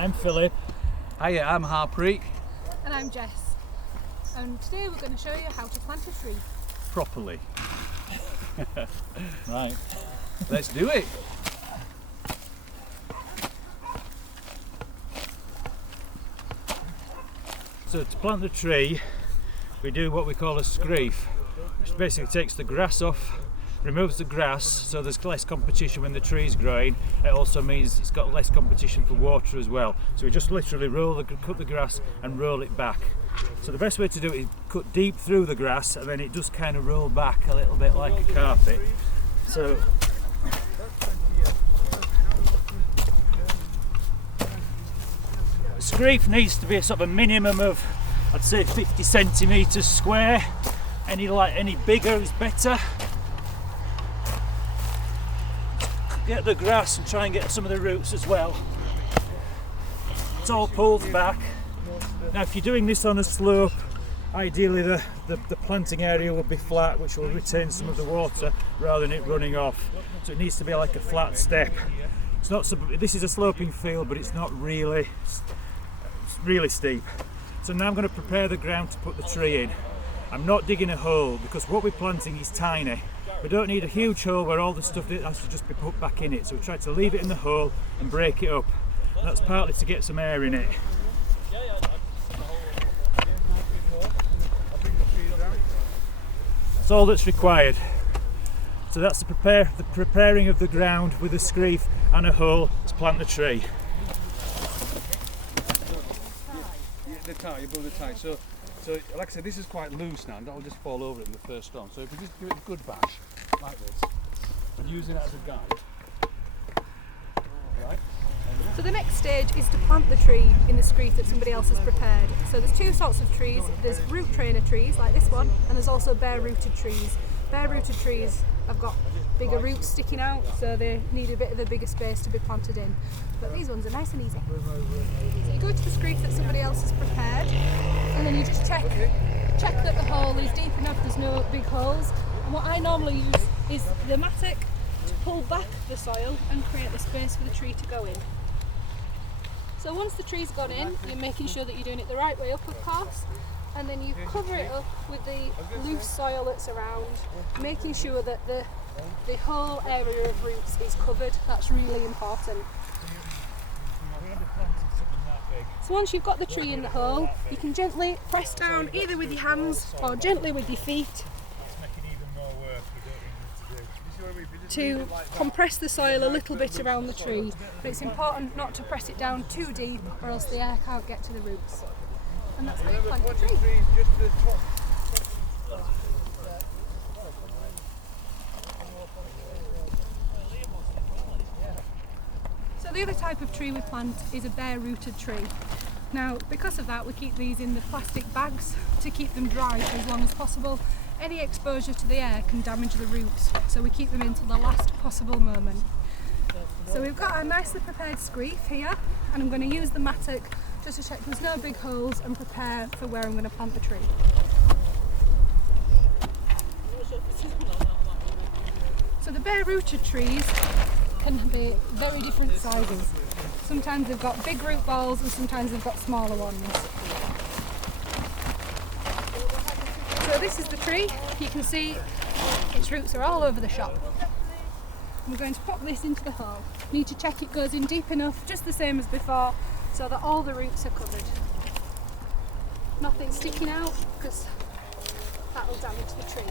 I'm Philip. Hiya, I'm Harpreet. And I'm Jess. And today we're going to show you how to plant a tree. Properly. Right. Let's do it. So to plant the tree, we do what we call a screef, which basically takes the grass off, removes the grass so there's less competition when the tree's growing. It also means it's got less competition for water as well. So we just literally cut the grass and roll it back. So the best way to do it is cut deep through the grass and then it does kind of roll back a little bit like a carpet. So the screef needs to be a sort of a minimum of, I'd say, 50 centimetres square. Any bigger is better. Get the grass and try and get some of the roots as well. It's all pulled back. Now if you're doing this on a slope, ideally the planting area will be flat, which will retain some of the water rather than it running off. So it needs to be like a flat step. It's not. This is a sloping field, but it's not really. It's really steep. So now I'm going to prepare the ground to put the tree in. I'm not digging a hole because what we're planting is tiny. We don't need a huge hole where all the stuff has to just be put back in it. So we try to leave it in the hole and break it up. And that's partly to get some air in it. That's all that's required. So that's the preparing of the ground with a screef and a hole to plant the tree. The tie, you build the tie. So like I said, this is quite loose now, and that'll just fall over it in the first storm. So if we just give it a good bash, like this, and using it as a guide, right? So the next stage is to plant the tree in the screef that somebody else has prepared. So there's two sorts of trees. There's root trainer trees like this one, and there's also bare rooted trees. Bare rooted trees have got bigger roots sticking out, so they need a bit of a bigger space to be planted in. But these ones are nice and easy. So you go to the screef that somebody else has prepared, and then you just check that the hole is deep enough, there's no big holes. And what I normally use is the mattock to pull back the soil and create the space for the tree to go in. So once the tree's gone in, you're making sure that you're doing it the right way up, of course, and then you cover it up with the loose soil that's around, making sure that the whole area of roots is covered. That's really important. So once you've got the tree in the hole, you can gently press down either with your hands or gently with your feet to compress the soil a little bit around the tree. But it's important not to press it down too deep or else the air can't get to the roots. And that's how you plant the tree. So the other type of tree we plant is a bare rooted tree. Now because of that we keep these in the plastic bags to keep them dry for as long as possible. Any exposure to the air can damage the roots, so we keep them until the last possible moment. So we've got our nicely prepared screef here, and I'm going to use the mattock just to check there's no big holes and prepare for where I'm going to plant the tree. So the bare rooted trees can be very different sizes. Sometimes they've got big root balls and sometimes they've got smaller ones. So this is the tree. You can see its roots are all over the shop. We're going to pop this into the hole. Need to check it goes in deep enough, just the same as before, so that all the roots are covered. Nothing sticking out because that will damage the tree.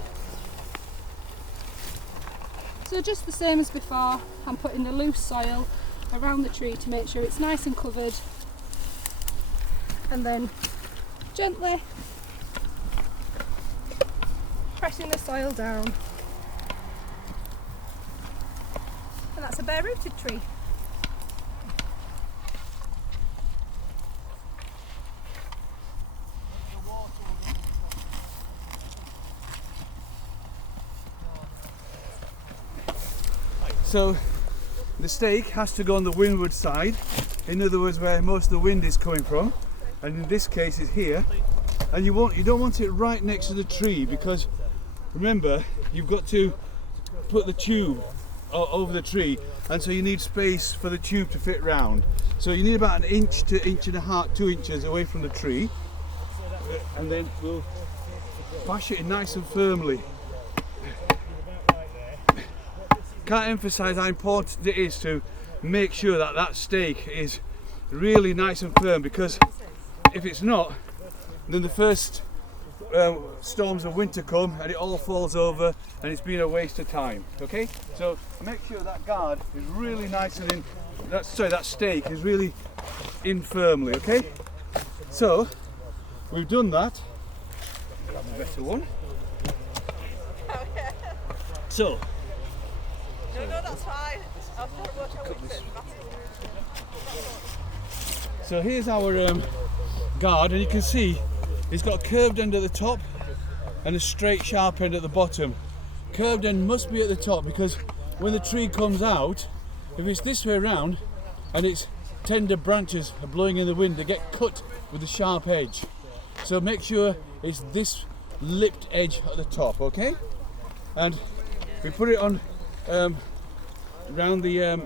So just the same as before, I'm putting the loose soil around the tree to make sure it's nice and covered, and then gently pressing the soil down. And that's a bare rooted tree. So the stake has to go on the windward side, in other words where most of the wind is coming from, and in this case is here. And you don't want it right next to the tree, because remember you've got to put the tube over the tree, and so you need space for the tube to fit round. So you need about an inch to inch and a half, 2 inches away from the tree, and then we'll bash it in nice and firmly. Can't emphasise how important it is to make sure that that stake is really nice and firm, because if it's not, then the first storms of winter come and it all falls over and it's been a waste of time. Okay, so make sure that guard is really nice and in. That stake is really in firmly. Okay, so we've done that. Grab a better one. So. No, that's fine. I'll work out which So here's our guard, and you can see it's got a curved end at the top and a straight sharp end at the bottom. Curved end must be at the top, because when the tree comes out, if it's this way around and its tender branches are blowing in the wind, they get cut with the sharp edge. So make sure it's this lipped edge at the top, okay? And we put it on around the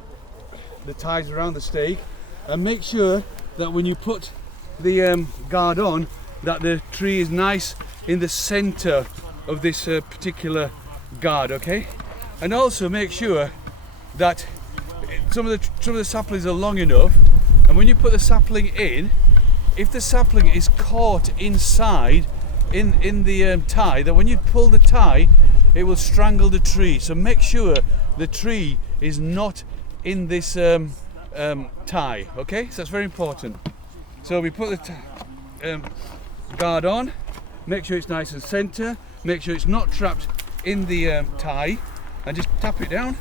ties around the stake, and make sure that when you put the guard on, that the tree is nice in the center of this particular guard, okay? And also make sure that some of the saplings are long enough, and when you put the sapling in, if the sapling is caught inside in the tie, that when you pull the tie, it will strangle the tree. So make sure the tree is not in this tie, okay? So that's very important. So we put the guard on, make sure it's nice and center, make sure it's not trapped in the tie, and just tap it down,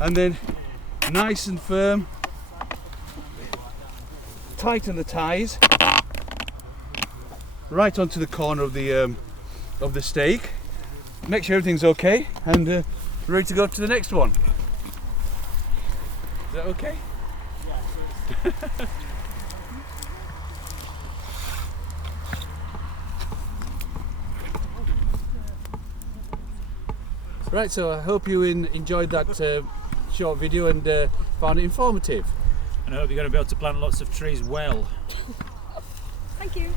and then nice and firm, tighten the ties right onto the corner of the stake. Make sure everything's okay, and ready to go to the next one. Is that okay? Right, so I hope you enjoyed that short video and found it informative. And I hope you're going to be able to plant lots of trees well. Thank you.